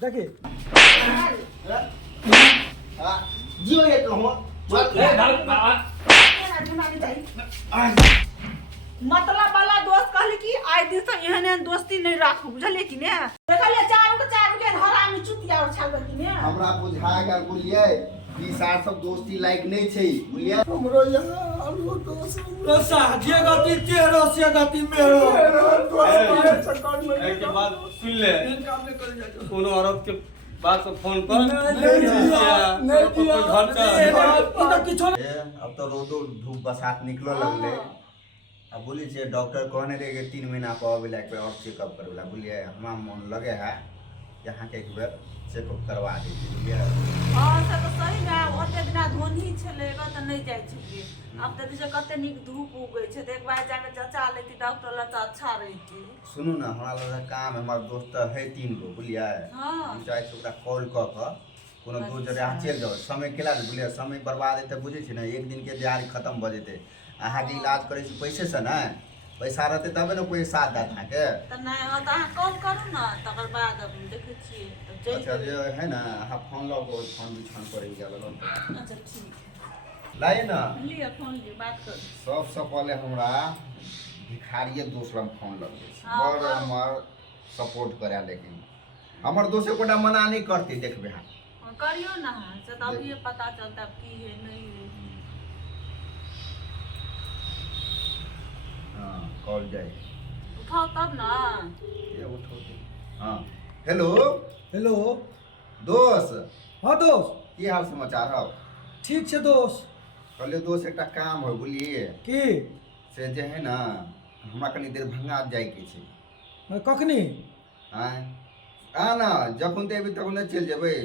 देखिए जियो ये तो हो मतलब वाला दोस्त कहली कि आइ दिन से एहन दोस्ती नहीं राखू बुझलिए कि ने देखलिए चारू के हरामी चुतिया और छाल कि ने हमरा बुझा गेल बुझलिए ई सार सब दोस्ती लायक नहीं छै बुझलिए हमरो यार वो दोस्त तो साझे गति तेरो से गति मेरो एक के बाद सुन ले कोनो औरत के बात से फोन पर नहीं घर किछो अब तो रोदो धूप बसात निकलो लगले अब बोली छे डॉक्टर कहने रहे कि 3 महीना पर अबे लायक और चेकअप करला बोलिए हमरा मन लगे है यहाँ के एक बार चेकअप करवा दीजिए बुझलिए हां से तो सही ना ओते दिना धोनी छलेगा त नहीं जाय छिए अब त दिसे कते निक धूप उगै छै त एक बार जाके चचा लेती डॉक्टर ल त अच्छा रहिती सुनू ना हमरा लग काम हमर दोस्त है 3 गो बुझलिए हां चाहे से ओकरा कॉल क के कोनो दो जगह चल जाओ समय केला बुझलिए समय बर्बाद हेते बुझे छी ना एक दिन के दिहाड़ी खत्म भ जेते अहाँ के इलाज करे छी पैसे से ना पैसा रहते तबे ना कोई साथ देत अहाँ के त नहीं हो त अहाँ कॉल करू ना तकर बाद देखे छी त अच्छा जो है ना अहाँ फोन लो को फोन बिछान करे गेल अच्छा ठीक लाए ना लिया फोन लिए बात कर सबसे पहले हमरा भिखारिये दोस्त लम फोन लगे हाँ, बड़ हाँ। हमर सपोर्ट करे लेकिन हमर दोस्त कोटा मना नहीं करती देखबे हां करियो ना से तब ये पता चलता की है नहीं है हां कॉल जाए उठाओ तब ना ये उठो हां हेलो हेलो दोस्त हाँ दोस्त की हाल समाचार हो ठीक छै दोस्त कहले दोस्त एकटा काम हो बोलिए की से जे है ना हमरा कनी देर भंगा जाए के छै कखनी हां आना जखन देबी तखन चल जेबै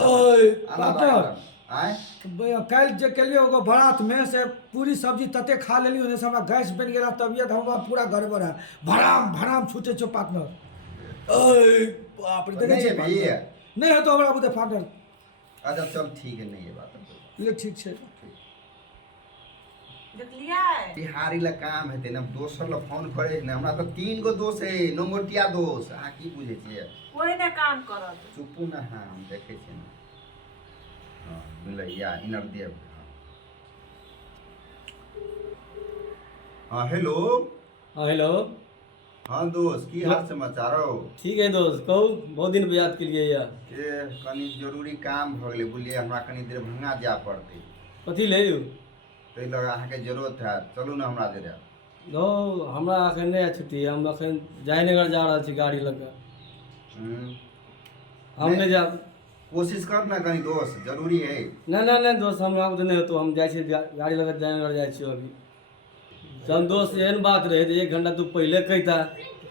ओए आना पापड़ आय कल जे केलिए ओकर बारात में से पूरी सब्जी तते खा लेली ओने से हमरा गैस बन गेला तबियत हमरा पूरा गड़बड़ है भराम भराम छूटे छो पार्टनर ओए बाप रे देखे नहीं छे है नहीं है तो हमरा बुते पार्टनर अच्छा चल ठीक है नहीं है बात ले ठीक छे देख लिया बिहारी ला काम हेते ना दोसर ला फोन करे ना हमरा तो 3 गो दोस्त है नंगोटिया दोस्त आ की बुझे छिए कोई ना काम करत चुपू ना हां हम देखे छी ना हां मिलैया इनर देव हां हेलो हाँ हेलो हां दोस्त की हाल समाचार हो ठीक है दोस्त कहू बहुत दिन पे याद के लिए या ये कनी जरूरी काम भ गेले बुझलिए हमरा कनी देर भंगा जा पड़ते कथी ले यू तै लग अहाँ के जरूरत है चलू ना हमरा जरा नो हमरा अखन नहीं छुट्टी हम अखन जयनगर जा रहल छी गाड़ी लग हम नहीं जा कोशिश कर ना कनी दोस्त जरूरी है नहीं दोस्त हमरा तो नहीं तो हम जाय छी गाड़ी लग जयनगर जाय छी अभी सब दोस्त एहन बात रहे तो 1 घंटा तू पहले कहता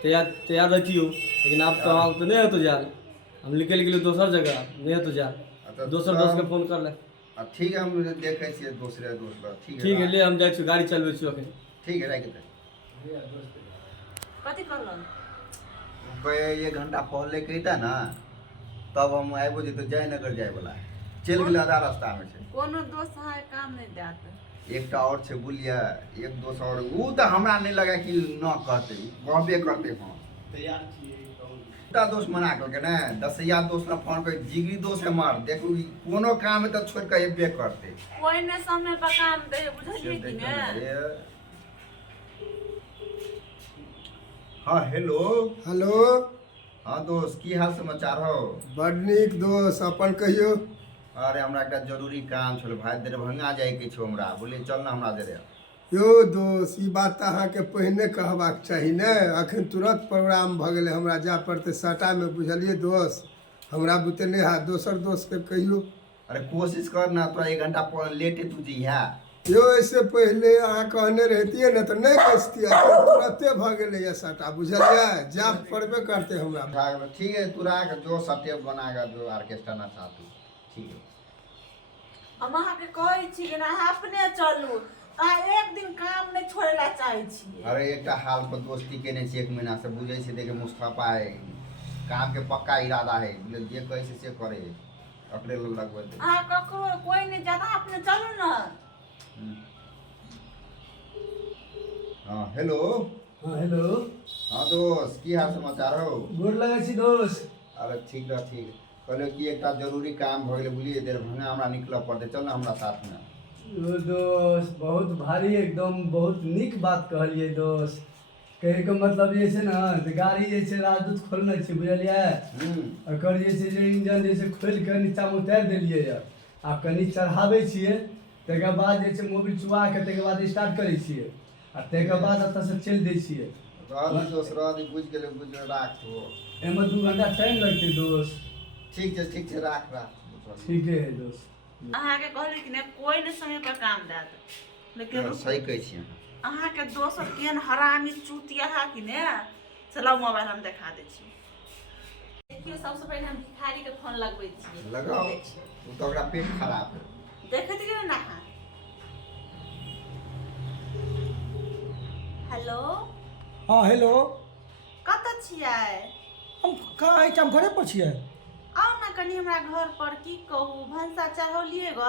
तैयार रहती हो लेकिन आप तो हम तो नहीं हो तो जा हम निकल गेल दोसर जगह नहीं हो तो जा दोसर दोस्त के फोन कर ले ठीक है हम देखे छिए दूसरे दोस्त ला ठीक है ले हम जाय छी गाड़ी चलबे छी अखन ठीक है राख दे कथी करलन कोई 1 घंटा पहले कहता ना तब हम आइबो जे तो जयनगर जाय वाला चल गेल आधा रास्ता में से कोनो दोस्त है काम नहीं देत एकटा और छे बुलिया एक दोस्त और ऊ तो हमरा नहीं लगा कि न कहते कहबे करते हां तैयार छिए ता दोस्त मना के ना 10,000 दोस्त ना फोन कर जिगरी दोस्त है मार देखू कोनो काम है तो छोड़ के एबे करते कोई ने समय पर काम दे बुझलिए कि ने हां हेलो हेलो हां दोस्त की हाल समाचार हो बड़ नीक दोस्त अपन कहियो अरे हमरा एकटा जरूरी काम छल भाई दरभंगा जाए के छो हमरा बोले चल ना हमरा जरे यो दोस्त ई बात तो अहाँके पहिने कहबाक चाही ने अखन तुरंत प्रोग्राम भ गेलै हमरा जा पड़तै सटा में बुझलिए दोस्त हमरा बुते नहीं हाथ दोसर दोस्त के कहियो अरे कोशिश कर ना तोरा 1 घंटा लेटे तू जइहा यो ऐसे पहले अहाँ कहने रहतिए ना तो नहीं कसतिए तुरंते भ गेलै ये सटा बुझलिए जा पड़बे करते हमरा ठीक है तू राख जो सटे बनागा जो ऑर्केस्ट्रा ना चाहतू ठीक है हम अहाँ के कहै छी कि ना अपने चलू आ एक दिन काम नहीं छोड़ेला चाहे छी अरे एकटा हाल पर दोस्ती केने छी 1 महीना से बुझै छी देखे मुस्तफा है काम के पक्का इरादा है जे कहै छै से करे अपने लगबै दे आ ककरो कोई नहीं ज्यादा अपने चलू ना हां हेलो हाँ हेलो हाँ दोस्त की हाल समाचार हो? गोर लगै छी दोस्त। अरे ठीक रह ठीक। कहले कि एक जरूरी काम भ गेलै बुझलिए दरभंगा हमरा निकलऽ पड़तै, चल ना हमरा साथ में। ओ दोस्त बहुत भारी एकदम बहुत नीक बात कहलिए दोस्त। कहे के मतलब ये छै ना जे गाड़ी जे छै राजदूत खोलने छै बुझलिए। एकर जे छै जे इंजन जे छै खोल के नीचा में उतार देलिए य। आ कनी चढ़ाबै छियै तकर बाद जे छै मोबिल चुआ के तकर बाद स्टार्ट करै छियै आ तकर बाद एतऽ से चलि दै छियै। रह दोस्त रह बुझ गेलै बुझ राख हो। एमे 2 घंटा टाइम लगतै दोस्त। ठीक छै राख राख। ठीके है दोस्त। अहाँके कहली कि ने कोई ने समय पर काम दे दे, लेकिन सही कहै छी अहाँके दोसर केहन हरामी चूतिया है कि ने। चलाओ मोबाइल हम देखा दै छी। देखियो सबसे पहले हम भिखारी के फोन लगबै छी। लगाओ वो तो ओकरा पेट खराब है। देखैत रहियो ना अहाँ। हेलो हाँ हेलो, कतऽ छियै? हम कहाँ हम घरे पर छियै। आउ ना कनी हमरा घर पर, की कहू भंसा चढ़ौलिए ग,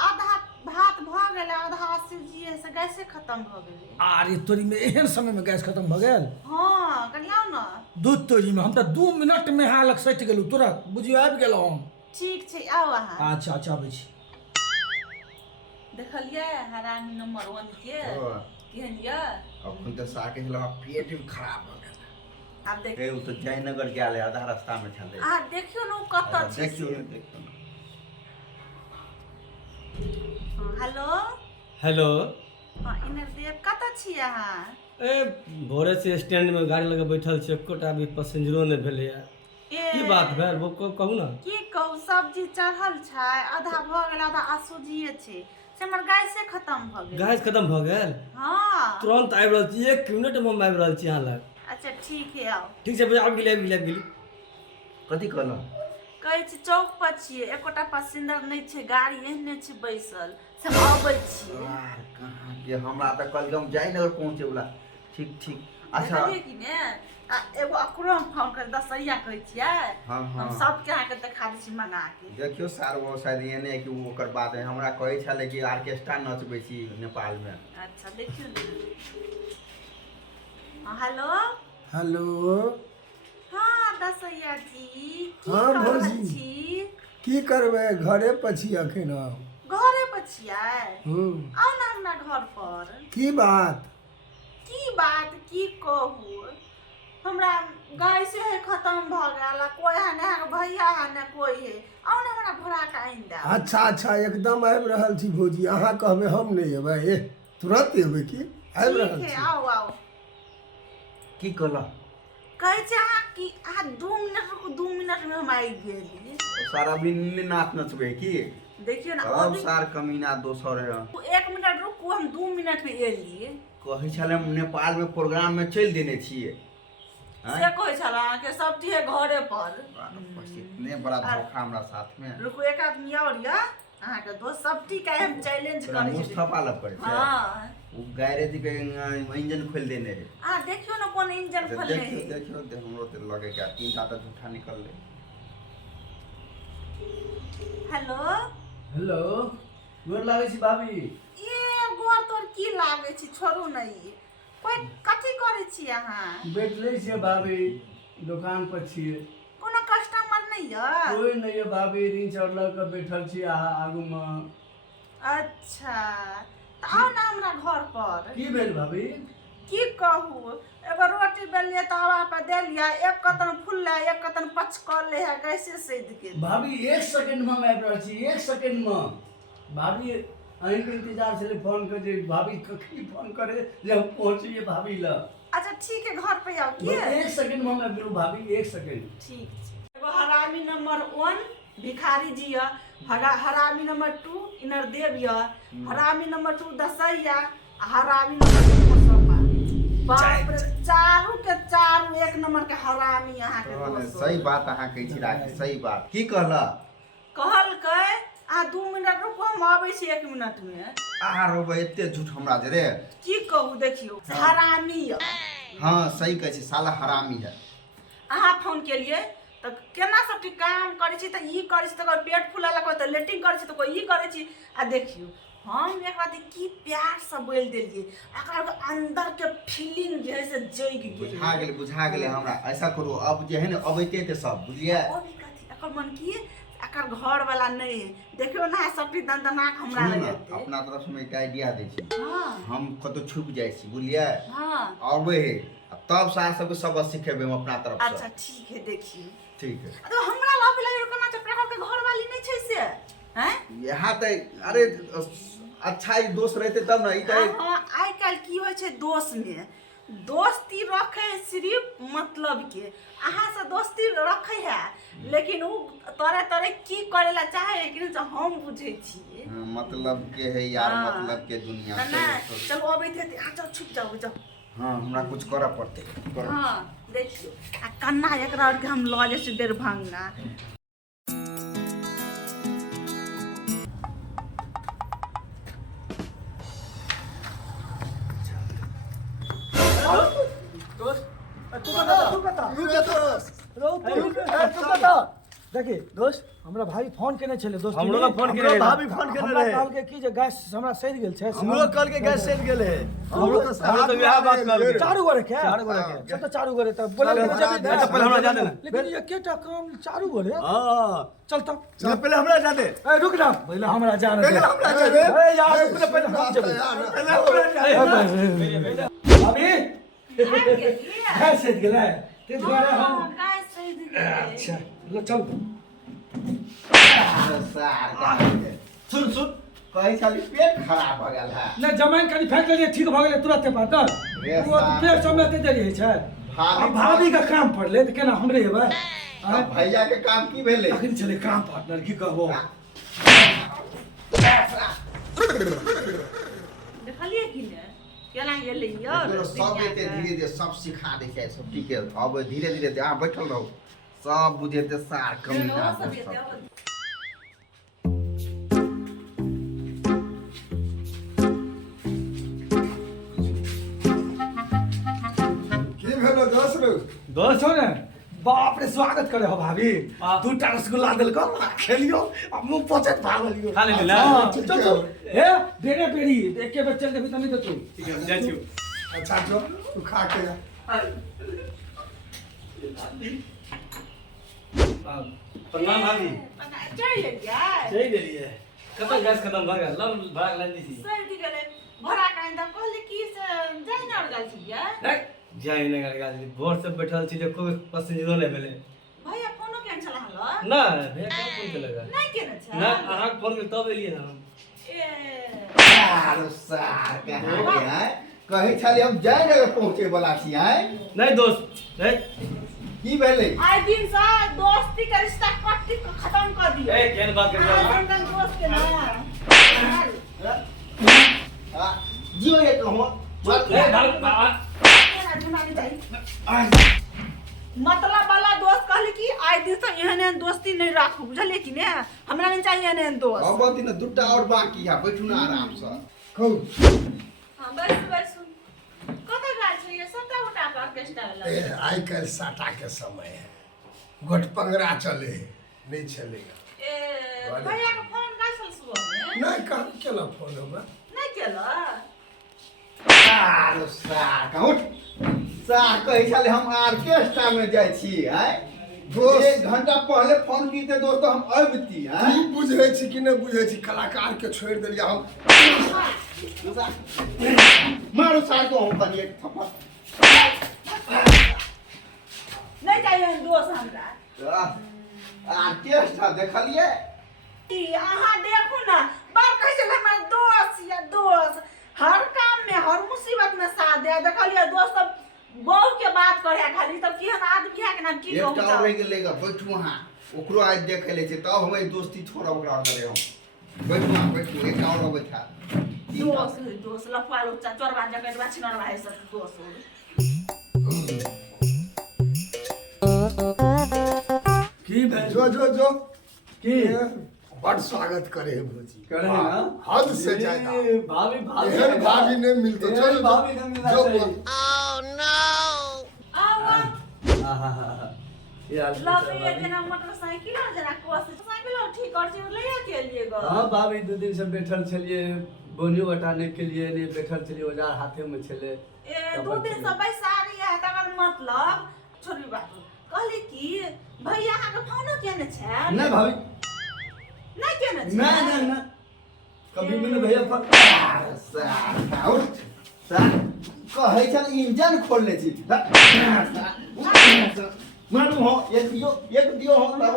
आधा भात भ गेलै, आधा सिजिए से गैसे खत्म भ गेलै। अरे तोरी में एहन समय में गैस खत्म भ गेल। हाँ कनी आउ ना। दूध तोरी में हम तो 2 मिनट में यहाँ लग सटि गेलू, तुरंत बुझियो आबि गेलहुँ हम। ठीक छै आउ अहाँ। अच्छा आबै छी। देखलिए हरामी नंबर 1 के केहन य। अखन तो साके हिला पेट भी खराब हो गेल। आब देख ए उ तो जयनगर गेल है, आधा रास्ता में छले। आ देखियो न कतऽ छै। देखियो हेलो हेलो हाँ इनर देव कतऽ छी अहाँ? ए भोरे से स्टैंड में गाड़ी लगे बैठल छी, एकोटा अभी पैसेंजरो नहीं भेले है। ए की बात भेल वो कहू ना। की कहू सब्जी चढ़ल छै, आधा भ गेल आधा आसुजिए छै से हमर गैसे खत्म भ गेल। गैस खत्म भ गेल? हाँ तुरंत आबि रहल छी, 1 मिनट में हम आबि रहल छी यहाँ लग। अच्छा ठीक है आओ। ठीक छै आबि गेली। कथी कहलो? कहै छी चौक पर छियै, एकोटा पैसेंजर नहीं छै, गाड़ी एहने छै बैसल से हम अबै छी। कहाँ के हमरा त कल हम जयनगर पहुंचे वाला। ठीक अच्छा देखलिए कि ने आ एगो अकरो हम फोन कर दसैया कहै छियै। हाँ हम सबके अहाँके देखा दै छी मंगा के। देखियो सार वो शायद एने कि वो ओकर बात है, हमरा कहै छले कि ऑर्केस्ट्रा नचबै छी नेपाल में। अच्छा देखियो ने। हाँ हेलो हेलो हाँ दसैया जी की हाँ, कर रहल भौजी। छी? की करबै घरे पर छी अखन हम। घरे पर छियै? हम्म, आउ ना हमरा घर पर। की बात? की कहू हमरा गैसे है खत्म भ गेल, कोई है ना भैया है ना कोई है। आउ ना हमरा भरा के आइन दे। अच्छा एकदम आबि रहल छी भौजी, अहाँ कहबै हम नहीं एबै। तुरंत एबै की आबि ठीक रहल है छी। आओ की कहलो? कहै छै अहाँ कि अहाँ 2 मिनट रुकू, 2 मिनट में हम आबि गेली। सारा दिन नाच नचबै की? देखियो ना अब सार कमीना दोसर है। 1 मिनट रुकू, हम 2 मिनट में एलिए। कहै छले नेपाल में प्रोग्राम में चल देने छिए। से कहै छल अहाँके सब चीज है घरे पर। इतने बड़ा धोखा हमरा साथ में। रुकू एक आदमी और या अहाँके दोस्त सब ठीक है, हम चैलेंज करै छी। मुस्तफा लग पड़े छै। हाँ वो गैरेज के इंजन खोल देने है। आ देखियो ना कोन इंजन खोलले है। देखियो हमरो तो लगे क्या 3टा तो झूठा निकल ले। हेलो हेलो गोर लागै छी भाभी। ये गोर तोर की लागे छी, छोड़ू नहीं। कोई कथी करे छी अहाँ? बैठले छियै भाभी, दुकान पर छियै। कोनो कस्टमर नहीं है? कोई नहीं है भाभी, रिंच और लग के बैठल छी आगू में। अच्छा तो आओ ना हमरा घर पर। की भेल भाभी? की कहू एगो रोटी बेलिए तवा पे देलिए, एक कतन फुलले एक कतन पचकल है, कैसे सैद के। भाभी 1 सेकंड में हम आबि रहल छी, 1 सेकंड में। भाभी अहीं के इंतजार छले फोन कर जे भाभी कखनी फोन करे जे हम पहुंचिए भाभी ल। अच्छा ठीक है घर पे आओ की। 1 सेकंड में हम आबि गेलू भाभी, 1 सेकंड। ठीक छै। एगो हरामी नंबर 1 भिखारी जी है, हरामी नंबर 2 इनर देव है, हरामी नंबर 2 दसैया, हरामी नंबर 3 मुस्तफा। बाप रे चारू के चारू 1 नंबर के हरामी यहाँ के दोस्त। सही बात अहाँ कहै छी राखी, सही बात। की कहला? कहलकै आ 2 मिनट रुको हम आबै छी 1 मिनट में। आ रोबे एते झूठ हमरा जे रे। की कहू देखियो हरामी है। हाँ सही कहै छी, साला हरामी है। अहाँ फोन केलिए तो केना सब काम करै छी, त ई करै छी त पेट फुला कोई त लेटिंग करै छी त कोई ई करै छी। आ देखियो हम एक बात की प्यार से बोल देलिए एकरा के अंदर के फीलिंग जे है से जग गेल बुझा गेले हमरा। ऐसा करू अब जे है ने अबैते ते सब बुझलिए। अभी कथी एकर मन की एकर घर वाला नहीं है देखियो ना सपी दंदनाक हमरा सुनू लगे ने, अपना तरफ से मैं एक आइडिया दै छी। हां हम कतो छुप जाय छी बुझलिए। हां अबे हे तब सार सबके सबक सिखेबे हम अपना तरफ से। अच्छा ठीक है देखिए ठीक है। तो हमरा लाभ लगे कोना चपरा के घर वाली नहीं छै से हैं यहाँ त अरे अच्छा ही दोस्त रहते तब ना। हाँ आइ काल की होइ छै दोस्त में दोस्ती रखे सिर्फ मतलब के अहाँ से दोस्ती रखे है लेकिन उ तोरे तोरे की करे ला चाहे लेकिन हम बुझे छी मतलब के है यार। मतलब के दुनिया ना चलो अबे थे आ जाओ छुप जाओ जाओ। हाँ हमरा कुछ करऽ पड़ते। हाँ देखियो आ कन्ना एकरा और के हम लऽ जे छी दरभंगा। देखिए दोस्त हमरा भाई फोन केने छले दोस्त हमरो का फोन केने हमरा रहे। भाभी फोन केने रहे कहल के की जे गैस हमरा सड़ गेल छै हमरो कल के गैस सेट गेले हमरो तो हमरो तो यह बात कर चारू गोरे के चारू गोरे के। सब तो चारू गोरे त बोला चलो, के जब अच्छा, पहले हमरा जा देना। लेकिन एकेटा काम चारू गोरे हां चल तो पहले हमरा जा दे। ए रुक ना पहले हमरा जाने दे हमरा जा दे। ए यार रुक ना पहले हम चल पहले हमरा जा दे। अभी गैस सड़ गेलै ते द्वारा हम गैस सही दे अच्छा लो चल सुन सुन कहीं खाली पेट खराब हो गेल है। नहीं जमाइन कनी फेंक लेलिए ठीक भ गेलै तुरंत बात रे वो साहब। पेड़ समझते देरी छै भाभी- अब भाभी का काम पड़ले त केना हमरे हेबै अब भैया के काम की भेले? अखन चले काम पार्टनर की कहबो देखलिए कि ने केना गेलै यार सब एते धीरे धीरे सब सिखा दे छै सब। ठीक है अब धीरे धीरे अहाँ बैठल रहो सब बुझेते सार कमीना सब सब। की भेलो दोस्त रे? दोस्त हो ने बाप रे स्वागत करे हो भाभी हाँ। दूटा रसगुल्ला देलको खेलियो अब मुंह पचत भागलियो खा लेली ना? हाँ, चल चल चल। ए डेरे पेड़ी एके बेर चल देबी त नहीं देतू ठीक है जा छियो। अच्छा जो तू खा के जा। प्रणाम भाभी। चल जाय सही देलिए कतऽ गैस खत्म भ गेल लब भाग लाइन दी थी। सही गेलै भरा काइन त कहले की से जाय न गल छी या नहीं जाई नहीं गल गाली भोर से बैठल छी देखो पैसेंजरो नहीं मिले। भैया फोनो केन छला हलो ना भैया कौन फोन केलक? नहीं केने छ ना अहाँ फोन के तब एलिए हम। ए सार सार कहाँ के हैं? कहीं छली हम जाय नगर पहुंचे वाला छी हैं। नहीं दोस्त नहीं की भेले? आइ दिन से दोस्ती का रिश्ता कट खत्म कर दियो ए केन बात कर रहा है? दोस्त के ना जियो ये कहो ए भाग मतलब वाला दोस्त कहले कि आइ दिन से एहन दोस्ती नहीं राखू बुझलिए कि ने हमरा नहीं चाहिए एहन दोस्त। अब दिन दुटा और बाकी है बैठू ना आराम से। कहू हां बस बस कतऽ गाल छै ये सबटा उठा के ऑर्केस्ट्रा ए, वाला आइ काल्हि साटा के समय है गोटपंगरा चले है नहीं चलेगा। ए भैया के फोन काल सल सुबह में नहीं कहाँ केला फोन हमरा नहीं केला सार सार कहूँ सार कहीं छले हम ऑर्केस्ट्रा में जाय छी हैं। दोस्त। 1 घंटा पहले फोन की थे दोस्त हम अबती हैं। तू बुझे छी कि नहीं बुझे छी कलाकार के छोड़ देलिए हम। मारो सार को हम बनिए थप्पड़। नहीं चाहिए एहन दोस्त हमरा ऑर्केस्ट्रा देखलिए? ई अहाँ देखू ना बार कैसे हमरा दोस्त या दोस्त हर काम में हर मुसीबत में साथ दे देखलिए दोस्त सब बहु के बात करे खाली तब की हम आदमी है के नाम की कहू एकटा और रह गेलेगा बैठू वहां ओकरो आज देख ले छै तब हम दोस्ती छोड़ा ओकरा करे हम। बैठू वहां बैठू एकटा और बैठा। दोस्त दोस्त लफा लोचा चोरबा जकट बा छिनरवा है सब दोस्त की भेल जो जो जो की बड़ स्वागत करे है भौजी करे ना हद से ज्यादा ए, भाभी भाभी एहन भाभी नहीं मिलते एहन चल भाभी नहीं मिलना जो चाहिए। आवा आहा लगे जना मोटरसाइकिल जना कोस साइकिल ठीक कर छी ले के लिए ग हाँ भाभी 2 दिन से बैठल छलिए बोनियो हटाने के लिए नहीं बैठल छलिए औजार हाथे में छले ए 2 दिन से बैसारी है तकर मतलब छोरी बात कहली कि भैया अहाँ के फोनो केने छै नहीं भाभी नहीं केने छै नहीं कभी मैंने भैया कहे चल इंजन खोल ले छी मानू हो एक दियो हो तब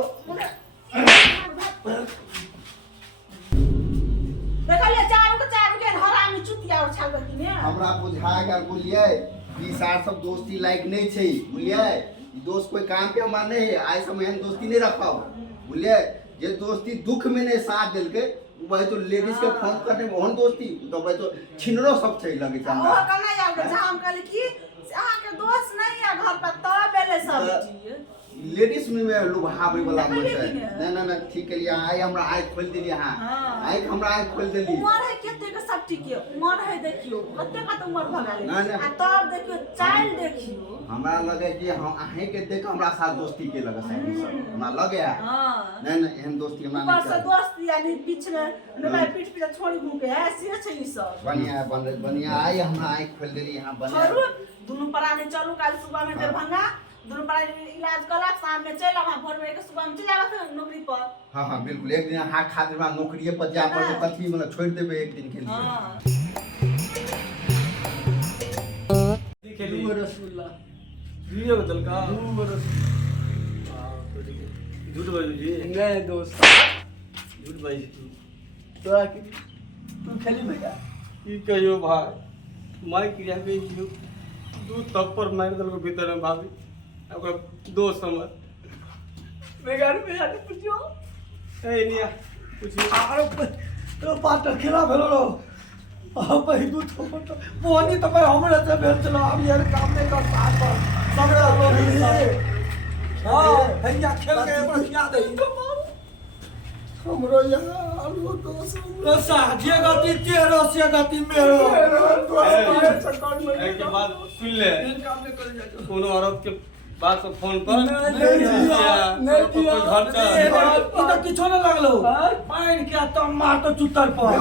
देखलिए चारू के हरामी चुतिया और छाल कि ने हमरा बुझा गया बुझलिए ई सार सब दोस्ती लायक नहीं छै बुझलिए ई दोस्त कोई काम के हमार नहीं है आइ समय हम दोस्ती नहीं रखब बुझलिए जे दोस्ती दुख में नहीं साथ देलके वही तो लेडीज के फोन करने में ओहन दोस्ती तो वही तो छिनरो सब छै लगे ओ हमरा कना यार के हम कहली कि अहाँ के दोस्त नहीं है घर पर तब बेले सब चीज लेडीज में लुभावे वाला में छै देखलिए कि नहीं नहीं ठीक है लिया आई हमरा आइ खोल देली हां हाँ। आई हमरा आइ खोल देली उमर है केते के सब ठीक है उमर है देखियो कते कते उमर भ गेल नहीं। आ तब देखियो चाइल्ड देखियो हमरा लगे कि हम अहे के देख हमरा साथ दोस्ती के लगे सही सब हमरा लगे हां नहीं एहन दोस्ती हमरा ऊपर नहीं से चाहिए। दोस्त यानी बीच में भाई पीठ पे छोड़ी घूम के है से छै ई सब बढ़िया आई हमरा आई खोल देली यहाँ बढ़िया छोड़ू दुनू प्राणी चलू काल सुबह में दरभंगा दुनू प्राणी इलाज कलक शाम में चल आवा भोर में के सुबह में चल आवा नौकरी पर हाँ बिल्कुल एक दिन हाँ खातिर हमरा नौकरी पर जा पर तो कथी मतलब छोड़ देबे एक दिन के लिए हां खेली रसगुल्ला दियो बदल का झूठ बोल जी नहीं दोस्त झूठ भाई तोरा की तू खेली भैया की कहियो भाई माय क्रिया के दियो 2 थप्पड़ मार दल को भीतर में भाभी ओकरा दोस्त हमर बेगार में आके पूछियो ए निया पूछियो अरे तो बात खेला भेलो रो अब ही दू तो मोहनी तो मैं हमरे से भेल चलो अब यार काम नहीं कर साथ पर सब लोग ही हां भैया खेल के पर क्या दे हमरो यार वो दोस्त तो साझे गति तेरो से गति मेरो एक के बाद सुन ले काम नहीं कर जाए कोनो औरत के बात से फोन पर नहीं दिया घर चल ई तो किछो न लगलो पाइन के तो मार तो चुतर पर